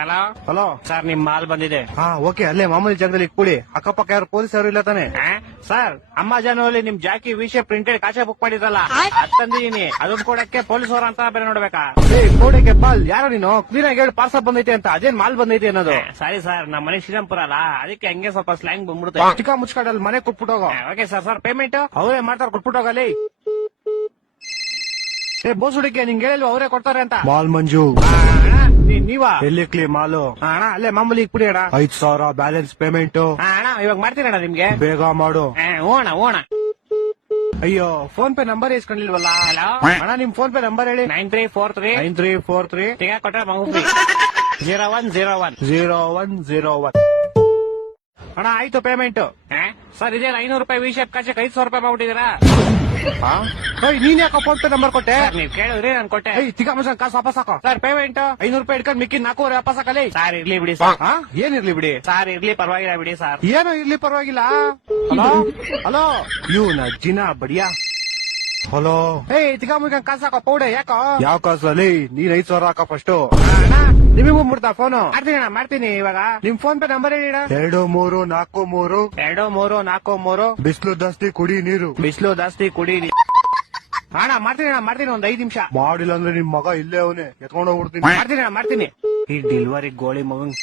Hello hello sir, ನಿಮ್ mall ಬಂದಿದೆ. ಹಾ ಓಕೆ, ಅಲ್ಲೇ ಮಾಮೂಲಿ ಜಾಗದಲ್ಲಿ ಕೂಡಿ. ಅಕ್ಕಪಕ್ಕ ಯಾರು ಪೊಲೀಸ್ ಯಾರು ಇಲ್ಲ ತಾನೆ? ಸರ್, ಅಮೆಜಾನ್ ಅಲ್ಲಿ ನಿಮ್ ಜಾಕಿ ವಿಷಯ ಪ್ರಿಂಟೆಡ್ ಕಾಚೆ ಬುಕ್ ಮಾಡಿದ್ರಲ್ಲ, ಅದ್ ತಂದಿದೀನಿ. ಅದನ್ನ ಕೊಡಕ್ಕೆ ಪೊಲೀಸ್ ಅವ್ರ ಅಂತ ಬೇರೆ ನೋಡ್ಬೇಕಾ? ಕೋಡೆಗೆ ಬಾಲ್ ಯಾರೋ ನೀನು ಕ್ಲೀನ್ ಆಗಿ ಹೇಳಿ ಪಾರ್ಸಲ್ ಬಂದೈತೆ ಅಂತ. ಅದೇನ್ ಮಾಲ್ ಬಂದೈತೆ ಅನ್ನೋದು? ಸರಿ ಸರ್, ನಮ್ಮ ಮನೆ ಶ್ರೀರಾಮ್ಪುರ ಅಲ್ಲ, ಅದಕ್ಕೆ ಹಂಗೆ ಸ್ವಲ್ಪ ಸ್ಲ್ಯಾಂಗ್ ಬಂದ್ಬಿಡುತ್ತೆ. ಚಿಕ್ಕ ಮುಚ್ಕಾಡಲ್ಲಿ ಮನೆ ಕೊಟ್ಬಿಟ್ಟೋಗೋ. Okay sir. ಸರ್ ಪೇಮೆಂಟ್ ಅವರೇ ಮಾಡ್ತಾರೆ, ಕೊಟ್ಬಿಟ್ಟೋಗಲ್ಲಿ. ಬೋಸ್ ಹುಡುಗಿ ನಿಂಗೆ ಹೇಳಿಲ್ವ ಅವರೇ ಕೊಡ್ತಾರೆ ಅಂತ? ಮಾಲ್ ಮಂಜು ನೀವಾ? ಎಲ್ಲಿ ಕ್ಲೀ ಮಾಲು? ಅಣ್ಣ ಅಲ್ಲೇ ಮಾಮೂಲಿ ಕುಡಿ ಅಣ್ಣ. 5,000 ಬ್ಯಾಲೆನ್ಸ್ ಪೇಮೆಂಟ್. ಅಣ್ಣ ಇವಾಗ ಮಾಡ್ತೀನಿ ಅಣ್ಣ ನಿಮ್ಗೆ. ಬೇಗ ಮಾಡು. ಓಣ ಓಣ. ಅಯ್ಯೋ, ಫೋನ್ ಪೇ ನಂಬರ್ ಇಸ್ಕೊಂಡಿಲ್ವಲ್ಲ? ಹಲೋ ಅಣ್ಣ, ನಿಮ್ ಫೋನ್ ಪೇ ನಂಬರ್ ಹೇಳಿ. 9343 9343 ತಿಗ ಕೊಟ್ರೆ ಮಗು 0101 0101. ಅಣ್ಣ ಆಯ್ತು ಪೇಮೆಂಟ್. ಸರ್ ಇದೇನು 500 ರೂಪಾಯಿ ವಿಷಯಪ್ ಕಾಚೆ 500 ರೂಪಾಯಿ ಮಾಡ್ಬಿಟ್ಟಿದ್ದೀರಾ? ನೀನ್ ಯಾಕೋ ಫೋನ್ ಪೇ ನಂಬರ್ ಕೊಟ್ಟೆ? ನೀವ್ ಕೇಳಿದ್ರಿ ನಾನು ಕೊಟ್ಟೆ. ತಿಕ್ಕ ಮನುಷ್ಯನ್ ಕಾಸು ವಾಪಸ್ ಹಾಕೋ. ಸರ್ ಪೇಮೆಂಟ್ 500 ರೂಪಾಯಿ ಇಟ್ಕೊಂಡು ಮಿಕ್ಕಿ 400 ವಾಪಸ್ ಹಾಕಲಿ. ಸರ್ ಇರ್ಲಿ ಬಿಡಿ ಸರ್. ಏನಿರ್ಲಿ ಬಿಡಿ? ಸರ್ ಇರ್ಲಿ ಪರವಾಗಿಲ್ಲ ಬಿಡಿ ಸರ್. ಏನೋ ಇರ್ಲಿ ಪರವಾಗಿಲ್ಲ. ಹಲೋ ಹಲೋ, ಇವ್ನ ಜಿನ ಬಡಿಯಾ. ಹಲೋ, ತಿಕ್ಕ ಮುಗಿಕ ಕಾಸು ಹಾಕೋ ಪೌಡೆ. ಯಾಕೋ ಯಾವ ಕಾಸಲ್ಲಿ? ನೀನ್ 5,000 ಹಾಕೋ ಫಸ್ಟ್. ನಿಮಗೂ ಮುಡ್ತಾ ಫೋನು? ಮಾಡ್ತೀನಿ ಅಣ್ಣ, ಮಾಡ್ತೀನಿ ಇವಾಗ. ನಿಮ್ ಫೋನ್ ಪೇ ನಂಬರ್ ಹೇಳಿ. 2343 2343 ಬಿಸಿಲು ಜಾಸ್ತಿ ಕುಡಿ ನೀರು. ಬಿಸಿಲು ಜಾಸ್ತಿ ಕುಡಿ. ಅಣ್ಣ ಮಾಡ್ತೀನಿ ಒಂದ್ 5 ನಿಮಿಷ. ಮಾಡಿಲ್ಲ ಅಂದ್ರೆ ನಿಮ್ ಮಗ ಇಲ್ಲೇ ಅವನೇ ಎತ್ಕೊಂಡು ಹೋಗ್ಬಿಡ್ತೀನಿ. ಮಾಡ್ತೀನಿ. ಈ ಡೆಲಿವರಿ ಗೋಳಿ ಮಗನ್.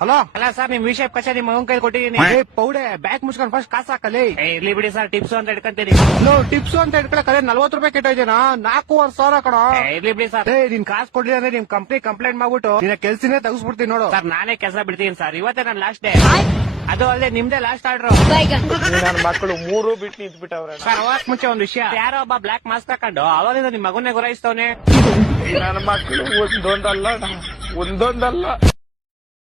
ಹಲೋ ಅಲ್ಲ ಸರ್, ನಿಮ್ ವಿಷಯ ಕಚ ನಿಮ್ ಮಗನ್ ಕೈ ಕೊಟ್ಟಿದ್ದೀನಿ. ಪೌಡೆ ಬ್ಯಾಗ್ ಮುಚ್ಕೊಂಡು ಫಸ್ಟ್ ಕಾಸು ಹಾಕಲಿ. ಇರ್ಲಿ ಬಿಡಿ ಸರ್, ಟಿಪ್ಸ್ ಅಂತ ಇಟ್ಕೊಂತೀನಿ. ಟಿಪ್ಸ್ ಅಂತ ಇಟ್ಕೊಳಕಲೆ 40 ರೂಪಾಯಿ ಕೆಟ್ಟೋಯ್ತೇನಾ? 4,500 ಕಣ. ಇರ್ಲಿ ಬಿಡಿ ಸರ್. ನಿನ್ ಕಾಸು ಕೊಡ್ಲಿಲ್ಲ ಅಂದ್ರೆ ನಿಮ್ ಕಂಪ್ನಿ ಕಂಪ್ಲೇಂಟ್ ಮಾಡ್ಬಿಟ್ಟು ನಿನ್ನ ಕೆಲ್ಸನೇ ತೆಗಿಸ್ಬಿಡ್ತೀನಿ ನೋಡು. ಸರ್ ನಾನೇ ಕೆಲಸ ಬಿಡ್ತೀನಿ ಸರ್, ಇವತ್ತೇ ನನ್ನ ಲಾಸ್ಟ್ ಡೇ. ಅದು ಅಲ್ಲದೆ ನಿಮ್ದೇ ಲಾಸ್ಟ್ ಆರ್ಡರ್. ನನ್ನ ಮಕ್ಕಳು 3 ಬಿಟ್ಟು ನಿಂತ್ಬಿಟ್ಟವ್ರೆ. ಸರ್ ಹೋಗಕ್ ಮುಂಚೆ ಒಂದ್ ವಿಷಯ. ಯಾರೋ ಒಬ್ಬ ಬ್ಲಾಕ್ ಮಾಸ್ಕ್ ಹಾಕೊಂಡು ಅವಾಗಿಂದ ನಿಮ್ ಮಗನ್ನೇ ಗುರಾಯಿಸ್ತವನೆ. ನನ್ನ ಮಕ್ಕಳು ಒಂದೊಂದಲ್ಲ